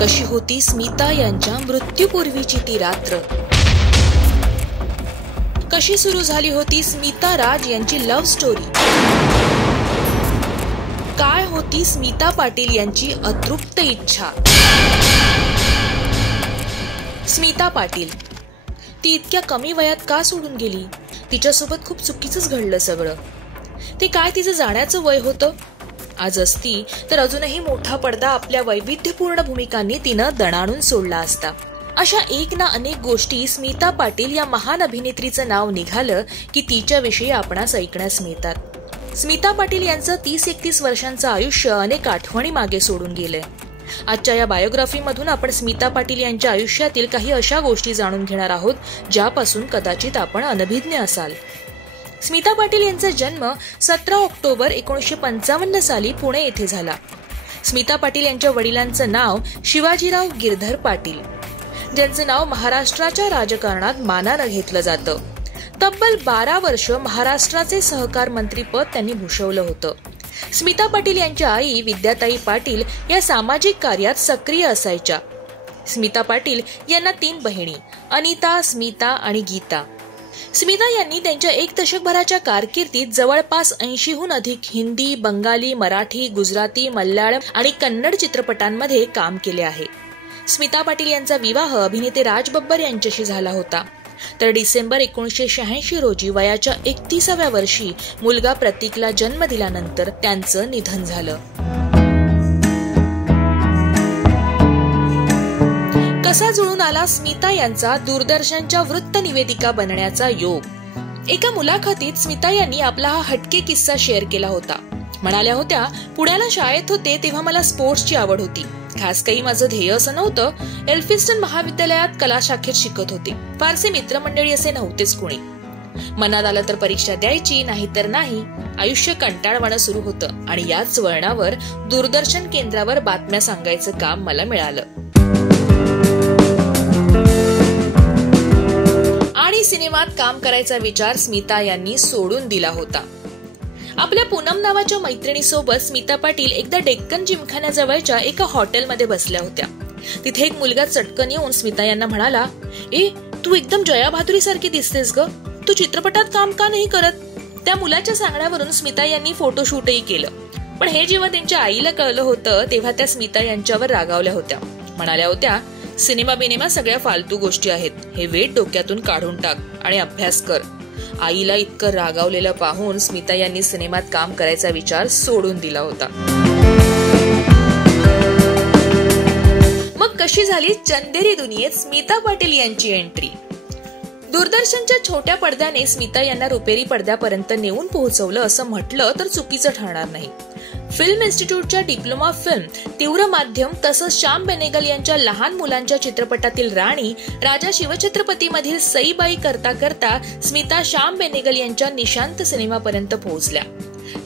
कशी होती स्मिता यांच्या मृत्यूपूर्वीची ती रात्र, कशी सुरू झाली होती स्मिता राज यांची लव्ह स्टोरी, काय होती स्मिता पाटील यांची अतृप्त इच्छा. स्मिता पाटील ती इतक्या कमी वयात का सोडून गेली? तिच्यासोबत खूप चुकीचंच घडलं सगळं. ते काय तिचं जाण्याचं वय होतं? आज असती तर अजूनही मोठा पडदा आपल्या वैविध्यपूर्ण भूमिकांनी तिनं दणाणून सोडला असता. अशा एक ना अनेक गोष्टी स्मिता पाटील या महान अभिनेत्रीचं नाव निघालं की तिच्याविषयी आपणास ऐकण्यास मिळतात. स्मिता पाटील यांचं 30-31 वर्षांचं आयुष्य अनेक आठवणी मागे सोडून गेलंय. आजच्या या बायोग्राफीमधून आपण स्मिता पाटील यांच्या आयुष्यातील काही अशा गोष्टी जाणून घेणार आहोत ज्यापासून कदाचित आपण अनभिज्ञ असाल. स्मिता पाटील यांचा जन्म 17 ऑक्टोबर 1955 साली पुणे येथे झाला. स्मिता पाटील यांच्या वडिलांचं नाव शिवाजीराव गिरधर पाटील, ज्यांचं नाव महाराष्ट्राच्या राजकारणात मानानं घेतलं जातं. तब्बल 12 वर्ष महाराष्ट्राचे सहकार मंत्रीपद त्यांनी भूषवलं होतं. स्मिता पाटील यांच्या आई विद्याताई पाटील या सामाजिक कार्यात सक्रिय असायच्या. स्मिता पाटील यांना 3 बहिणी, अनिता, स्मिता आणि गीता. स्मिता यांनी त्यांच्या 1 दशकभराच्या कारकिर्दीत जवळपास 80हून अधिक हिंदी, बंगाली, मराठी, गुजराती, मल्याळम आणि कन्नड चित्रपटांमध्ये काम केले आहे. स्मिता पाटील यांचा विवाह अभिनेते राज बब्बर यांच्याशी झाला होता. तर डिसेंबर 1986 रोजी वयाच्या 31व्या वर्षी मुलगा प्रतीकला जन्म दिल्यानंतर त्यांचं निधन झालं. कसा जुळून आला स्मिता यांचा दूरदर्शनच्या वृत्त निवेदिका बनण्याचा योग? एका मुलाखतीत स्मिता यांनी आपला हा हटके किस्सा शेअर केला होता. म्हणाल्या होत्या, पुण्याला शाळेत होते तेव्हा मला स्पोर्ट्सची आवड होती. खास काही माझं ध्येय असं नव्हतं. एल्फिस्टन महाविद्यालयात कला शाखेत शिकत होते. फारसे मित्रमंडळी असे नव्हतेच कोणी. मनात आलं तर परीक्षा द्यायची, नाही तर नाही. आयुष्य कंटाळवाणं सुरू होतं आणि याच वळणावर दूरदर्शन केंद्रावर बातम्या सांगायचं काम मला मिळालं आणि सिनेमात काम करायचा विचार स्मिता यांनी सोडून दिला होता. आपल्या पूनम नावाच्या मैत्रिणीसोबत स्मिता पाटील एकदा डेक्कन जिमखान्याजवळच्या एका हॉटेलमध्ये बसल्या होत्या. तिथे एक मुलगा चटकन येऊन स्मिता यांना म्हणाला, ए तू एकदम जया भादुरी सारखी दिसतेस ग, तू चित्रपटात काम का नाही करत? त्या मुलाच्या सांगण्यावरून स्मिता यांनी फोटोशूटही केलं. पण हे जेव्हा त्यांच्या आईला कळलं होतं तेव्हा त्या स्मिता यांच्यावर रागावल्या होत्या. म्हणाल्या होत्या, सिनेमा बिनेमा सगळ्या फालतू गोष्टी आहेत, हे वेट डोक्यातून काढून टाक आणि अभ्यास कर. आईला इतकं रागावलेलं पाहून स्मिता यांनी सिनेमात काम करायचा विचार सोडून दिला होता. मग कशी झाली चंदेरी दुनियेत स्मिता पाटील यांची एंट्री? दूरदर्शनच्या छोट्या पडद्याने स्मिता यांना रुपेरी पडद्यापर्यंत नेऊन पोहोचवलं असं म्हटलं तर चुकीचं ठरणार नाही. फिल्म इन्स्टिट्यूटच्या डिप्लोमा फिल्म, तीव्र माध्यम तसंच श्याम बेनेगल यांच्या लहान मुलांच्या चित्रपटातील राणी, राजा शिवछत्रपती मधील सईबाई करता करता स्मिता श्याम बेनेगल यांच्या निशांत सिनेमापर्यंत पोहोचल्या.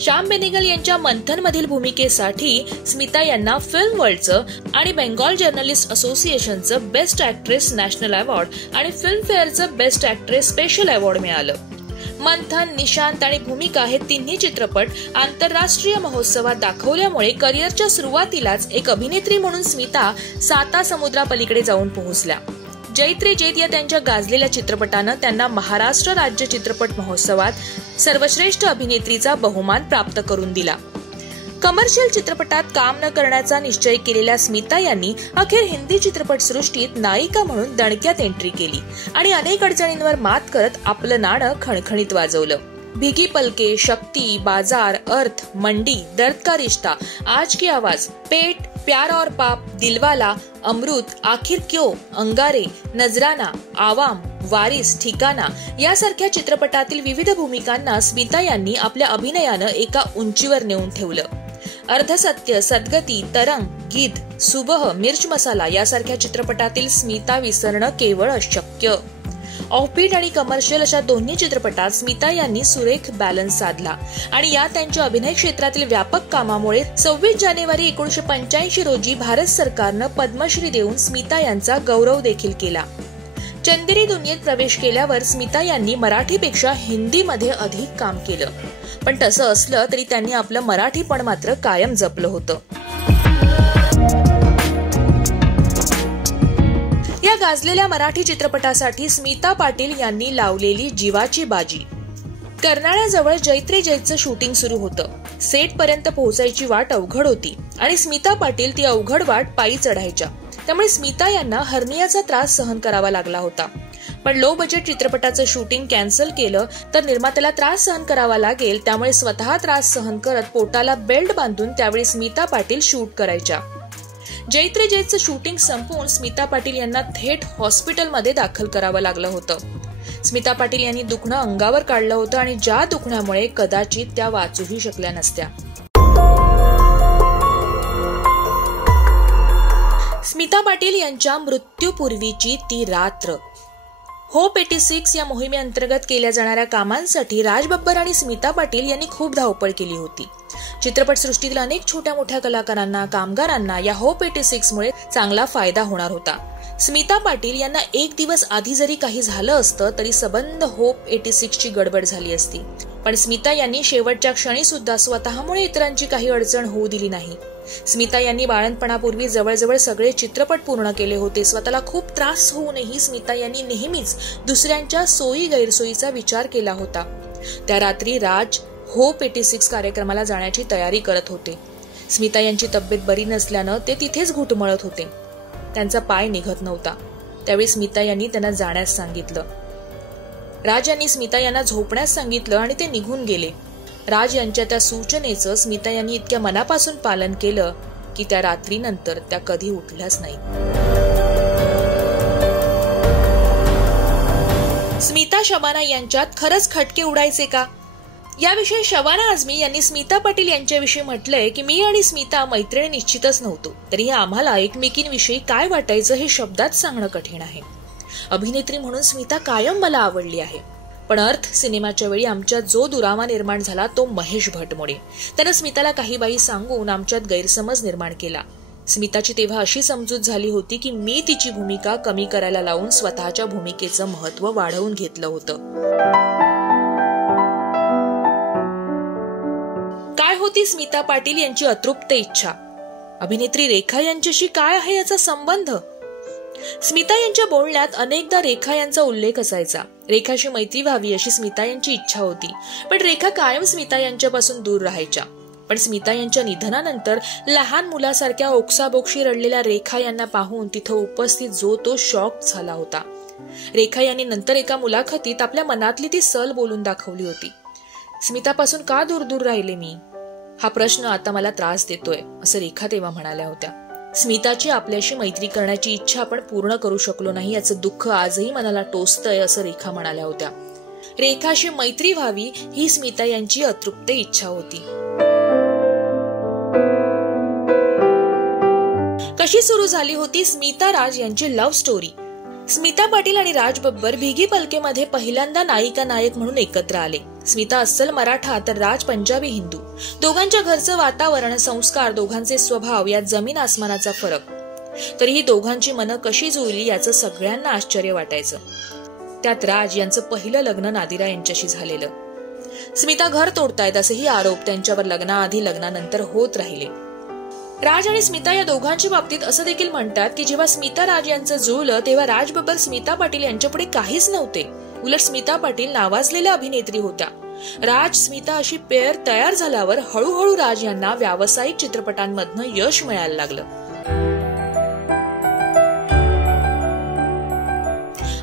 श्याम बेनेगल यांच्या मंथन मधील भूमिकेसाठी स्मिता यांना फिल्म वर्ल्डचं आणि बेंगॉल जर्नलिस्ट असोसिएशनचं बेस्ट ऍक्ट्रेस नॅशनल अवॉर्ड आणि फिल्म फेअरचं बेस्ट ऍक्ट्रेस स्पेशल अवॉर्ड मिळालं. मंथन, निशांत आणि भूमिका हे तिन्ही चित्रपट आंतरराष्ट्रीय महोत्सवात दाखवल्यामुळे करिअरच्या सुरुवातीलाच एक अभिनेत्री म्हणून स्मिता 7 समुद्रापलीकडे जाऊन पोहोचल्या. जैत रे जैत या त्यांच्या गाजलेल्या चित्रपटानं त्यांना महाराष्ट्र राज्य चित्रपट महोत्सवात सर्वश्रेष्ठ अभिनेत्रीचा बहुमान प्राप्त करून दिला. कमर्शियल चित्रपटात काम न करण्याचा निश्चय केलेल्या स्मिता यांनी अखेर हिंदी चित्रपटसृष्टीत नायिका म्हणून दणक्यात एंट्री केली आणि अनेक अडचणींवर मात करत आपलं नाणं खणखणीत वाजवलं. भिगी पलके, शक्ती, बाजार, अर्थ, मंडी, दर्द का रिश्ता, आज की आवाज, पेट, प्यार और पाप, दिलवाला, अमृत, आखिर क्यों, अंगारे, नजराना, आवाम, वारिस, ठिकाणा यासारख्या चित्रपटातील विविध भूमिकांना स्मिता यांनी आपल्या अभिनयानं एका उंचीवर नेऊन ठेवलं. अर्धसत्य, सद्गती, तरंग, गीत, सुबह, मिर्च मसाला यासारख्या चित्रपटातील स्मिता विसरणं केवळ अशक्य. ऑफबीट आणि कमर्शियल अशा दोन्ही चित्रपटात स्मिता यांनी सुरेख बॅलन्स साधला आणि या त्यांच्या अभिनय क्षेत्रातील व्यापक कामामुळे 26 जानेवारी 1985 रोजी भारत सरकारनं पद्मश्री देऊन स्मिता यांचा गौरव देखील केला. चंदेरी दुनियेत प्रवेश केल्यावर स्मिता यांनी मराठीपेक्षा हिंदीमध्ये अधिक काम केलं. पण तसं असलं तरी त्यांनी आपलं मराठीपण मात्र कायम जपलं होतं. या गाजलेल्या मराठी चित्रपटासाठी स्मिता पाटील यांनी लावलेली जीवाची बाजी. कर्नाळ्याजवळ जैत्रे जैतचं शूटिंग सुरू होतं. सेट पर्यंत पोहोचायची वाट अवघड होती आणि स्मिता पाटील ती अवघड वाट पायी चढायच्या. त्यामुळे स्मिता यांना हर्नियाचा त्रास सहन करावा लागला होता. पण लो बजेट चित्रपटाचं शूटिंग कॅन्सल केलं तर निर्मात्याला त्रास सहन करावा लागेल, त्यामुळे स्वतः त्रास सहन करत पोटाला बेल्ट बांधून त्यावेळी स्मिता पाटील शूट करायच्या. जैत्रे जैतचं शूटिंग संपवून स्मिता पाटील यांना थेट हॉस्पिटलमध्ये दाखल करावं लागलं होतं. स्मिता पाटील यांनी दुखणं अंगावर काढलं होतं आणि ज्या दुखण्यामुळे कदाचित त्या वाचूही शकल्या नसत्या. स्मिता पाटील यांच्या मृत्यूपूर्वीची ती रात्र. होप 86 या मोहिमेअंतर्गत केल्या जाणाऱ्या कामांसाठी राज बब्बर आणि स्मिता पाटील यांनी खूप धावपळ केली होती. चित्रपटसृष्टीतील अनेक छोट्या मोठ्या कलाकारांना, कामगारांना या होप 86 मुळे चांगला फायदा होणार होता. स्मिता पाटील यांना एक दिवस आधी जरी काही झालं असतं तरी सबंध होप 86 ची गडबड झाली असती. पण स्मिता यांनी शेवटच्या क्षणी सुद्धा स्वतःमुळे इतरांची काही अडचण होऊ दिली नाही. स्मिता यांनी बाळंतपणापूर्वी जवळजवळ सगळे चित्रपट पूर्ण केले होते. स्वतःला खूप त्रास होऊ नये स्मिता यांनी नेहमीच दुसऱ्यांच्या सोयी गैरसोयीचा विचार केला होता. त्या रात्री राज होप 86 कार्यक्रमाला जाण्याची तयारी करत होते. स्मिता यांची तब्येत बरी नसल्यानं ते तिथेच घुटमळत होते. त्यांचा पाय निघत नव्हता. त्यावेळी स्मिता यांनी त्यांना जाण्यास सांगितलं. राज यांनी स्मिता यांना झोपण्यास सांगितलं आणि ते निघून गेले. राज यांच्या त्या सूचनेचं स्मिता यांनी इतक्या मनापासून पालन केलं की त्या रात्रीनंतर त्या कधी उठल्याच नाही. स्मिता शबाना यांच्यात खरंच खटके उडायचे का? याविषयी शबाना आझमी यांनी स्मिता पाटील यांच्याविषयी म्हटलंय की मी आणि स्मिता मैत्रिणी निश्चितच नव्हतो, तरीही आम्हाला एकमेकींविषयी काय वाटायचं हे शब्दात सांगणं कठीण आहे. अभिनेत्री म्हणून स्मिता कायम मला आवडली आहे. पण अर्थ सिनेमाच्या वेळी आमच्यात जो दुरावा निर्माण झाला तो महेश भटमुळे. त्यानं स्मिताला काही बाई सांगून आमच्यात गैरसमज निर्माण केला. स्मिताची तेव्हा अशी समजूत झाली होती की मी तिची भूमिका कमी करायला लावून स्वतःच्या भूमिकेचं महत्व वाढवून घेतलं होतं. काय होती स्मिता पाटील यांची अतृप्त इच्छा? अभिनेत्री रेखा यांच्याशी काय आहे याचा संबंध? स्मिता यांच्या बोलण्यात अनेकदा रेखा यांचा उल्लेख असायचा. रेखाशी मैत्री व्हावी अशी स्मिता यांची इच्छा होती. पण रेखा कायम स्मिता यांच्यापासून दूर राहायच्या. पण स्मिता यांच्या निधनानंतर लहान मुलासारख्या ओक्साबोक्शी रडलेल्या रेखा यांना पाहून तिथं उपस्थित जो तो शॉक झाला होता. रेखा यांनी नंतर एका मुलाखतीत आपल्या मनातली ती सल बोलून दाखवली होती. स्मितापासून का दूर दूर राहिले मी? हा प्रश्न आता मला त्रास देतोय, असं रेखा तेव्हा म्हणाल्या होत्या. स्मिताची आपल्याशी मैत्री करण्याची इच्छा आपण पूर्ण करू शकलो नाही याचं दुःख आजही मनाला टोचतंय, असं रेखा म्हणाल्या होत्या. रेखाशी मैत्री व्हावी ही स्मिता यांची अतृप्त इच्छा होती. कशी सुरू झाली होती स्मिता राज यांची लव्ह स्टोरी? स्मिता पाटील आणि राज बब्बर भिगी पलकेमध्ये पहिल्यांदा नायिका नायक म्हणून एकत्र आले. स्मिता अस्सल मराठा तर राज पंजाबी हिंदू. दोघांच्या घरचं वातावरण, संस्कार, दोघांचे स्वभाव यात जमीन आसमानाचा फरक. तरीही दोघांची मनं कशी जुळली याचं सगळ्यांना आश्चर्य वाटायचं. त्यात राज यांचं पहिलं लग्न नादिरा यांच्याशी झालेलं. स्मिता घर तोडतायत असेही आरोप त्यांच्यावर लग्नाआधी लग्नानंतर होत राहिले. राज आणि स्मिता या दोघांच्या बाबतीत असं देखील म्हणतात की जेव्हा स्मिता राज यांचं जुळलं तेव्हा राज बब्बर स्मिता पाटील यांच्यापुढे काहीच नव्हते. उलट स्मिता पाटील नावाजलेल्या अभिनेत्री होत्या. राज स्मिता अशी पेअर तयार झाल्यावर हळूहळू राज यांना व्यावसायिक चित्रपटांमधनं यश मिळायला लागलं.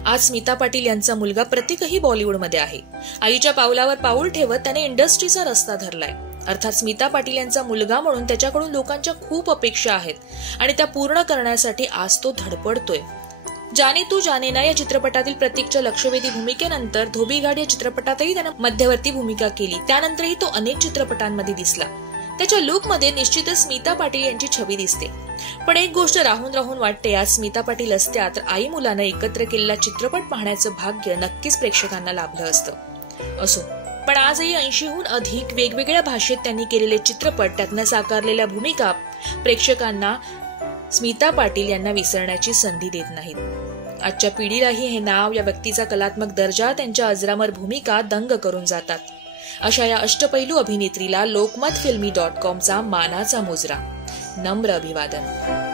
आज स्मिता पाटील यांचा मुलगा प्रतीकही बॉलिवूडमध्ये आहे. आईच्या पावलावर पाऊल ठेवत त्याने इंडस्ट्रीचा रस्ता धरलाय. अर्थात स्मिता पाटील यांचा मुलगा म्हणून त्याच्याकडून लोकांच्या खूप अपेक्षा आहेत आणि त्या पूर्ण करण्यासाठी आज तो धडपडतोय. जाने तू जाने ना या चित्रपटातील प्रतीकच्या लक्षवेधी भूमिकेनंतर धोबीघाट या चित्रपटातही त्यानं मध्यवर्ती भूमिका केली. त्यानंतरही तो अनेक चित्रपटांमध्ये दिसला. त्याच्या लुकमध्ये निश्चितच स्मिता पाटील यांची छबी दिसते. पण एक गोष्ट राहून राहून वाटते, आज स्मिता पाटील असत्या तर आई मुलानं एकत्र केलेला चित्रपट पाहण्याचं भाग्य नक्कीच प्रेक्षकांना लाभलं असतं. असो, पण आजही 80हून अधिक वेगवेगळ्या भाषेत त्यांनी केलेले चित्रपट, त्यातनं साकारलेल्या भूमिका प्रेक्षकांना स्मिता पाटील यांना विसरण्याची संधी देत नाहीत. आजच्या पिढीलाही हे नाव, या व्यक्तीचा कलात्मक दर्जा, त्यांच्या अजरामर भूमिका दंग करून जातात. अशा या अष्टपैलू अभिनेत्रीला लोकमतफिल्मी.com चा मानाचा मुजरा. नम्र अभिवादन.